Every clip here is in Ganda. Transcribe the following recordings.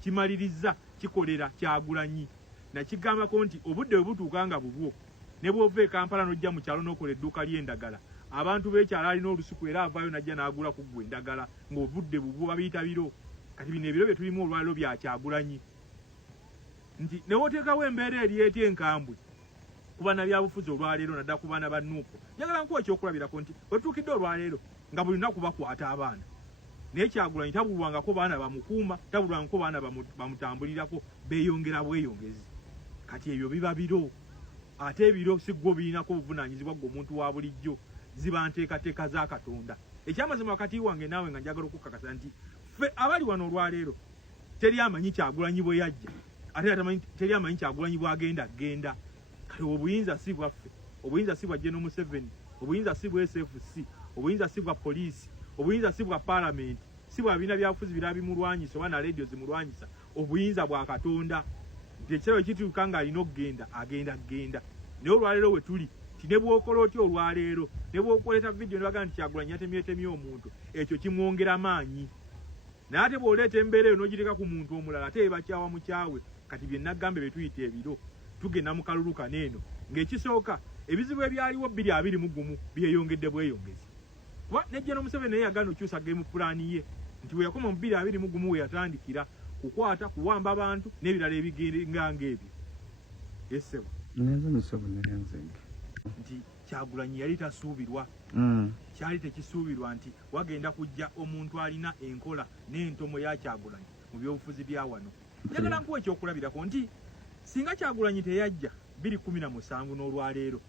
kimaliriza kikolera Kyagulanyi nakigambako nti obudde bwe butuuka nga bubwo ne bw'ova e Kampala n'ojja mu kyalo n'okola edduuka ly'endagala abantu b'ekyalo alina olusuku era avaayo n'ajja n'agula ku ggwe endagala ng'obudde bubwo babiyita biro kati bino ebiro bye tulimu olwaliro bya Kyagulanyi nti ne woteekawo embeera eri etya enkambwe ku baana byabufuzi olwaleero nadda ku baana ba Nuupu njagala nkuwa ekyokulabirako nti wetuukidde olwaleero nga buli lunaku bakwata abaana naye Kyagulanyi tabulwangako baana bamukuuma tabulwangako baana bamutambulirako beeyongera bweyongezi kati ebyo biba biro ate ebiro si gwo birinako obuvunaanyizibwa gwe omuntu wa bulijjo ziba nteekateeka za Katonda ekyamazima wakati wange naawe nga njagala okukakasa nti ffe abali wano olwaleero teri amanyi Kyagulanyi bwe yajja ate teri amanyi Kyagulanyi bw'agenda genda kati obuyinza si bwaffe obuyinza si bwa General Museveni obuyinza si bwa SFC obuyinza si bwa poliisi obuyinza si bwa parliament si bwa bibiina byabufuzi bira bimulwanyisa oba na radio zimulwanyisa obuyinza bwa Katonda nti ekirabo kituuka nga alina okugenda agenda naye olwaleero we tuli ti ne bw'okola otya olwaleero ne bw'okoleta vidiyo ne bagamba nti Kyagulanyi yatemyetemye omuntu ekyo kimwongera maanyi naye ate bw'oleeta embeera eyo n'ogireka ku muntu omulala ate ebakyawa mukyawe kati bye naggambe bye tuyita ebiro tugenda mu kalulu kaneeno ng'ekisooka ebizibu ebyaliwo 2021 byeyongedde bweyongezi kuba ne General Museveni naye yagaana okyusa game plan ye nti we yakoma mu 2021 we yatandikira kukwata kuwamba abantu n'ebirala ebigenga ng'ebyo yesebo neza musebo nenze nti Kyagulanyi yali tasuubirwa kyali tekisuubirwa nti wagenda kujja omuntu alina enkola n'entomo ya Kyagulanyi mu byobufuzi bya wano njagala nkuwa ekyokulabirako nti singa Kyagulanyi teyajja 2017 n'olwaleero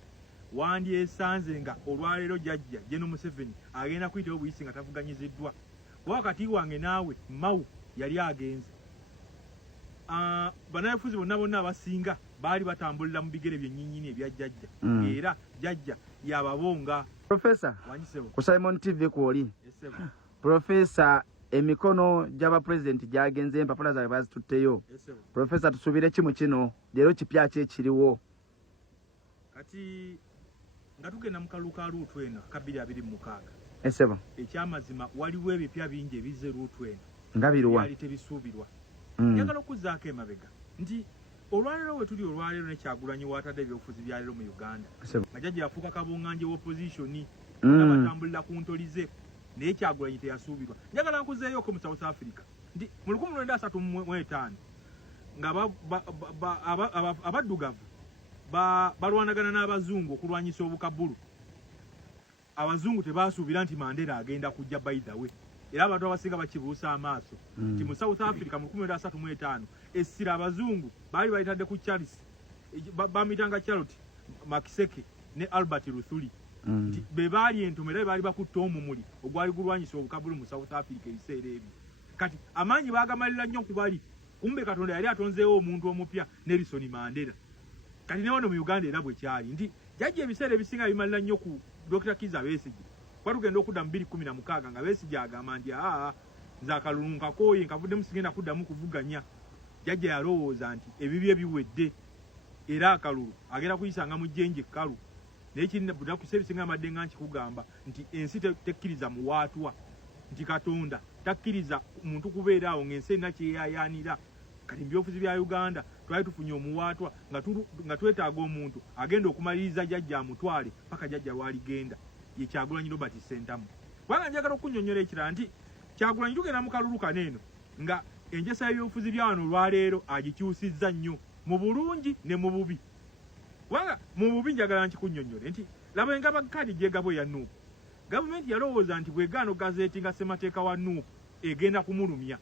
wandyesanze nga olwaleero jajja General Museveni agenda kuyitawo buyisi nga tavuganyiziddwa wakati wange naawe Mawu yali agenze banabufuzi bonna abasinga baali batambulira mu bigere byennyinnyini ebya jajja era jajja yababonga Professor ku Simon TV kwoli Professor emikono gy'aba president gyagenze empapula zaabwe bazitutteyo Professor tusuubire ki mu kino leero kipya ki ekiriwo kati nga tugenda mu kalulu ka Ruutu eno ka 2026 esebo ekyamazima waliwo ebipya bingi ebizze Ruutu eno nga biruwa byali tebisuubirwa njagala okuzzaako emabega nti olwaleero we tuli olwaleero ne Kyagulanyi waatadde ebyobufuzi bya leero mu Uganda nga jjajja yafuuka kabonganje w'opposition n'abatambulira ku ntolize naye Kyagulanyi teyasuubirwa njagala nkuzeeyoko mu South Africa nti mu 1935 nga abaddugavu balwanagana n'abazungu okulwanyisa obukabulu abazungu tebaasuubira nti Mandela agenda kujja by the way era abantu abasinga bakibuusa amaaso nti mu South Africa mu 1935 essira abazungu baali bayitadde ku Charles bamitanga Charlotte Makiseke ne Albert Luthuli nti be baali entomera baali bakutte omumuli ogwali gulwanyisa obukabulu mu South Africa ebiseera ebyo kati amaanyi baagamalira nnyo kubali kumbe Katonda yali atonzeewo omuntu omupya Nelson Mandela kati ne wano mu Uganda era bwe kyali nti jajja ebiseera ebisinga bimalira nnyo ku Dr. Kizza Besigye kwa tugenda okudda mu 2016 nga Besigye agamba nti nze akalulu nkakooye nkavudde musigenda kuddamu kuvuganya jajja yalowooza nti ebibye biwedde era akalulu agenda kuyisanga mu jjenje ekkalu naye kirina kuseera ebisinga amadde nga nkikugamba nti ensi tekkiriza muwaatwa nti Katonda takkiriza muntu kubeera awo ng'ensi erina kyeyayaanira kati mu byobufuzi bya Uganda twali tufunye omuwaatwa nga twetaaga omuntu agenda okumaliriza jajja amutwale paka jajja lwaligenda ye Kyagulanyi Robert Sentamu kubanga njagala okunnyonnyola ekirala nti Kyagulanyi tugenda mu kalulu kaneeno nga enjesa y'ebyobufuzi bya wano olwaleero agikyusizza nnyo mu bulungi ne mu bubi kubanga mu bubi njagala nkikunnyonnyole nti laba engaba kadi gyegabo ya Nuupu gavumenti yalowooza nti bwegaano gazeeti nga ssemateeka wa Nuupu egenda kumulumya